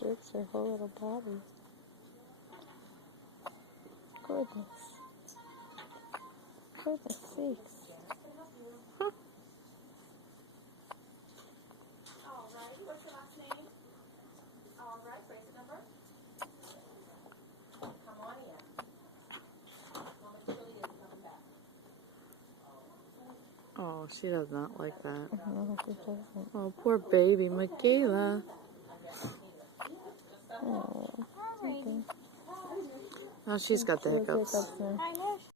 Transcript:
jerks her whole little body. Goodness. Goodness sakes. Huh. Alright, what's your last name? Alright, where's the number? Come on in. Mama Chili is coming back. Oh, she does not like that. No, she doesn't. Oh, poor baby Micaela. Oh, okay. Oh, she's got the She has hiccups. now.